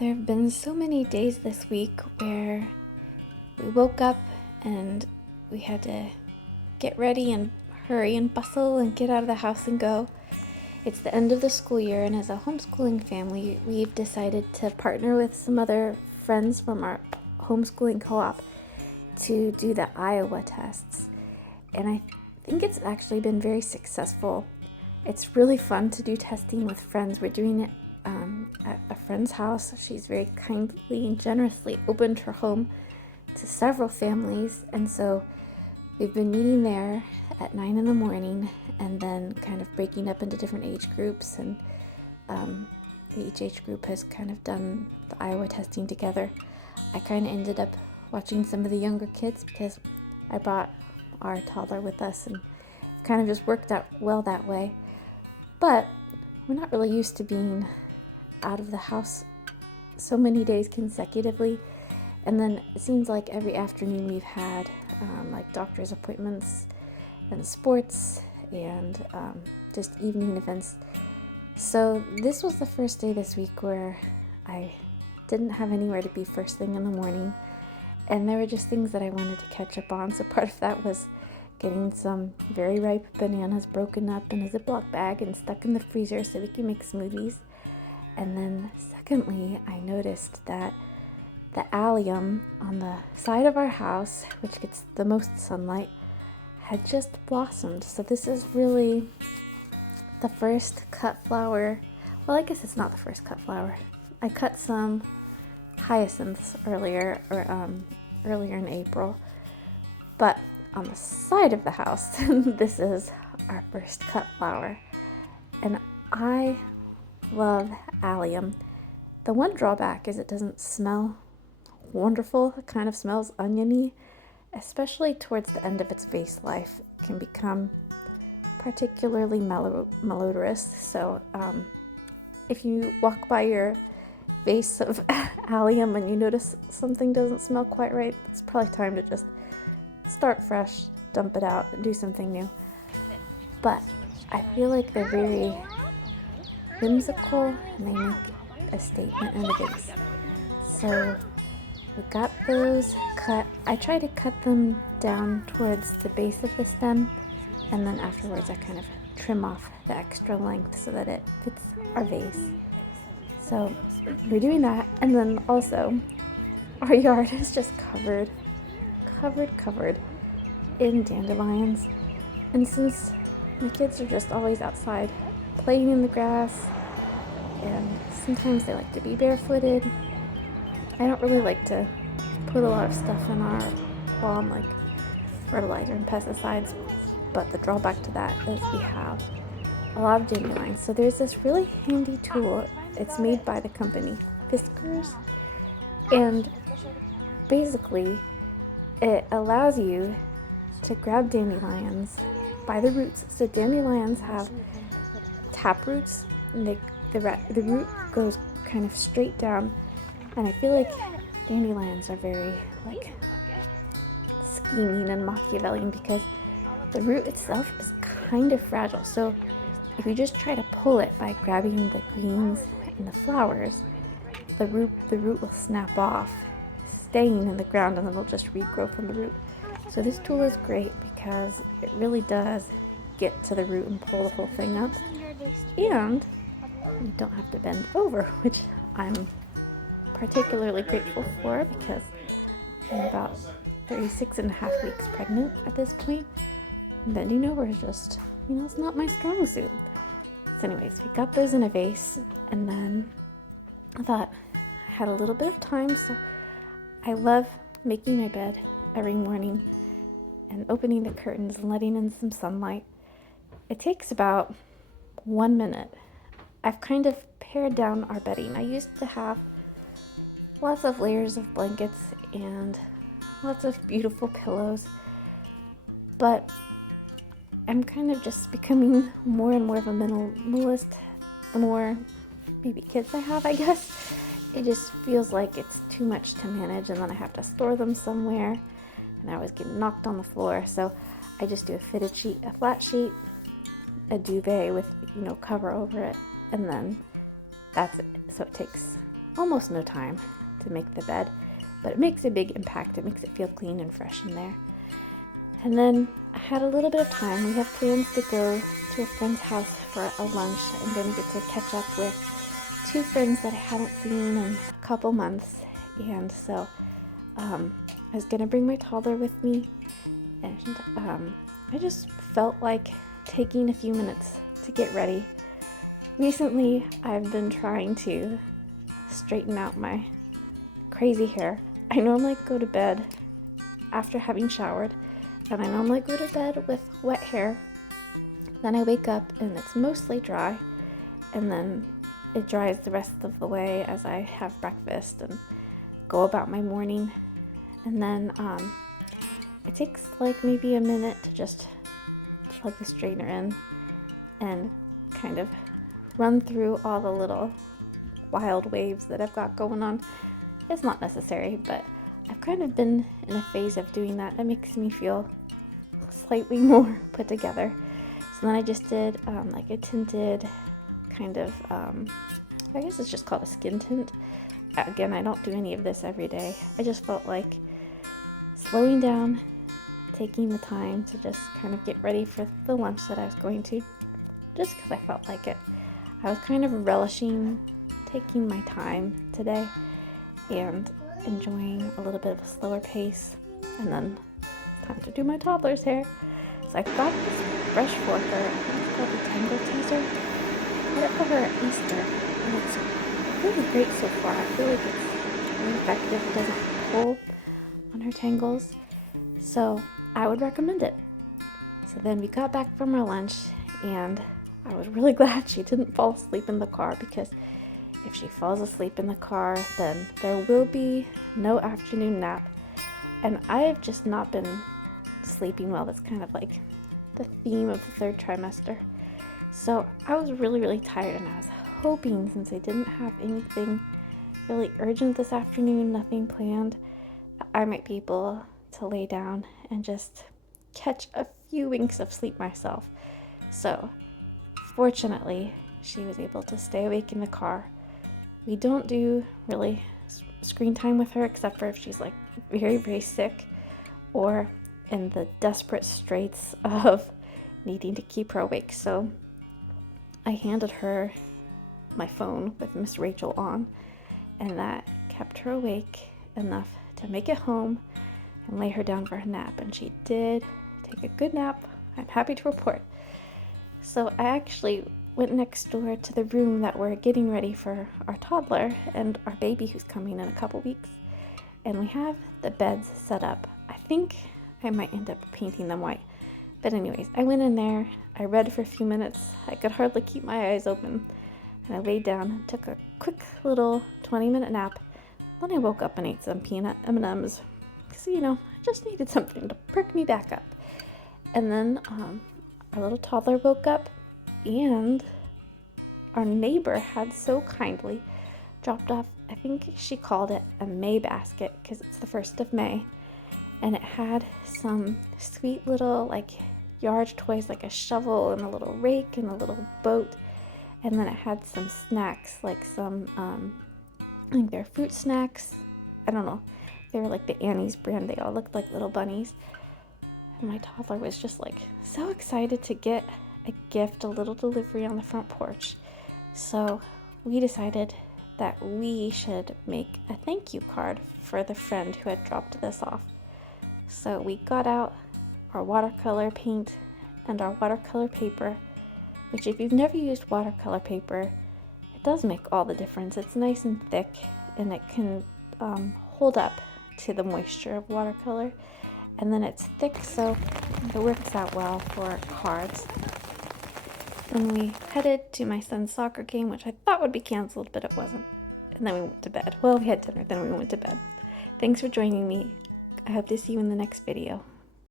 There have been so many days this week where we woke up and we had to get ready and hurry and bustle and get out of the house and go. It's the end of the school year, and as a homeschooling family, we've decided to partner with some other friends from our homeschooling co-op to do the Iowa tests. And I think it's actually been very successful. It's really fun to do testing with friends. We're doing it at a friend's house. She's very kindly and generously opened her home to several families, and so we've been meeting there at 9 in the morning and then kind of breaking up into different age groups, and each age group has kind of done the Iowa testing together. I kind of ended up watching some of the younger kids because I brought our toddler with us, and kind of just worked out well that way. But we're not really used to being out of the house so many days consecutively, and then it seems like every afternoon we've had like doctor's appointments and sports and just evening events. So this was the first day this week where I didn't have anywhere to be first thing in the morning, and there were just things that I wanted to catch up on. So part of that was getting some very ripe bananas broken up in a Ziploc bag and stuck in the freezer so we can make smoothies. And then secondly, I noticed that the allium on the side of our house, which gets the most sunlight, had just blossomed. So this is really the first cut flower. Well, I guess it's not the first cut flower. I cut some hyacinths earlier in April, but on the side of the house, this is our first cut flower, and I love allium. The one drawback is it doesn't smell wonderful. It kind of smells oniony, especially towards the end of its vase life. It can become particularly malodorous. So if you walk by your vase of allium and you notice something doesn't smell quite right, it's probably time to just start fresh, dump it out, and do something new. But I feel like they're very whimsical and they make a statement in a vase. So we got those cut. I try to cut them down towards the base of the stem, and then afterwards I kind of trim off the extra length so that it fits our vase. So we're doing that, and then also our yard is just covered in dandelions. And since my kids are just always outside playing in the grass, and sometimes they like to be barefooted, I don't really like to put a lot of stuff in our lawn like fertilizer and pesticides, but the drawback to that is we have a lot of dandelions. So there's this really handy tool. It's made by the company Whiskers, and basically it allows you to grab dandelions by the roots. So dandelions have tap roots, and the root goes kind of straight down, and I feel like dandelions are very like scheming and Machiavellian because the root itself is kind of fragile. So if you just try to pull it by grabbing the greens and the flowers, the root will snap off, staying in the ground, and then it'll just regrow from the root. So this tool is great because it really does get to the root and pull the whole thing up, and you don't have to bend over, which I'm particularly grateful for because I'm about 36 and a half weeks pregnant at this point. Bending over is just, it's not my strong suit. So anyways, we got those in a vase, and then I thought I had a little bit of time, so I love making my bed every morning and opening the curtains and letting in some sunlight. It takes about 1 minute. I've kind of pared down our bedding. I used to have lots of layers of blankets and lots of beautiful pillows, but I'm kind of just becoming more and more of a minimalist the more maybe kids I have, I guess. It just feels like it's too much to manage, and then I have to store them somewhere, and I always get knocked on the floor. So I just do a fitted sheet, a flat sheet, a duvet with cover over it, and then that's it. So it takes almost no time to make the bed, but it makes a big impact. It makes it feel clean and fresh in there. And then I had a little bit of time. We have plans to go to a friend's house for a lunch. I'm going to get to catch up with 2 friends that I haven't seen in a couple months. And so I was going to bring my toddler with me. And I just felt like taking a few minutes to get ready. Recently, I've been trying to straighten out my crazy hair. I normally go to bed after having showered, and I normally go to bed with wet hair. Then I wake up and it's mostly dry, and then it dries the rest of the way as I have breakfast and go about my morning. And then it takes like maybe a minute to just plug the straightener in and kind of run through all the little wild waves that I've got going on. It's not necessary, but I've kind of been in a phase of doing that. It makes me feel slightly more put together. So then I just did like a tinted kind of, I guess it's just called a skin tint. Again, I don't do any of this every day. I just felt like slowing down, taking the time to just kind of get ready for the lunch that I was going to, just because I felt like it. I was kind of relishing taking my time today and enjoying a little bit of a slower pace. And then time to do my toddler's hair. So I got this brush for her. I think it's called the Tangle Teaser. I got it for her at Easter, and it's really great so far. I feel like it's really effective. It doesn't pull on her tangles, so I would recommend it. So then we got back from our lunch, and I was really glad she didn't fall asleep in the car, because if she falls asleep in the car, then there will be no afternoon nap. And I have just not been sleeping well. That's kind of like the theme of the 3rd trimester. So I was really, really tired, and I was hoping, since I didn't have anything really urgent this afternoon, nothing planned, I might be able to lay down and just catch a few winks of sleep myself. So fortunately, she was able to stay awake in the car. We don't do really screen time with her, except for if she's like very, very sick or in the desperate straits of needing to keep her awake. So I handed her my phone with Miss Rachel on, and that kept her awake enough to make it home and lay her down for a nap. And she did take a good nap, I'm happy to report. So I actually went next door to the room that we're getting ready for our toddler and our baby who's coming in a couple weeks. And we have the beds set up. I think I might end up painting them white. But anyways, I went in there, I read for a few minutes. I could hardly keep my eyes open. And I laid down and took a quick little 20-minute nap. Then I woke up and ate some peanut M&Ms. Because, I just needed something to perk me back up. And then our little toddler woke up, and our neighbor had so kindly dropped off, I think she called it a May basket, because it's the 1st of May. And it had some sweet little like yard toys, like a shovel and a little rake and a little boat. And then it had some snacks, like some, I think they're fruit snacks. I don't know. They were like the Annie's brand. They all looked like little bunnies. And my toddler was just like so excited to get a gift, a little delivery on the front porch. So we decided that we should make a thank you card for the friend who had dropped this off. So we got out our watercolor paint and our watercolor paper, which if you've never used watercolor paper, it does make all the difference. It's nice and thick, and it can hold up to the moisture of watercolor. And then it's thick, so it works out well for cards. Then we headed to my son's soccer game, which I thought would be canceled, but it wasn't. And then we went to bed. Well, we had dinner, then we went to bed. Thanks for joining me. I hope to see you in the next video.